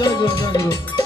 いただだけど。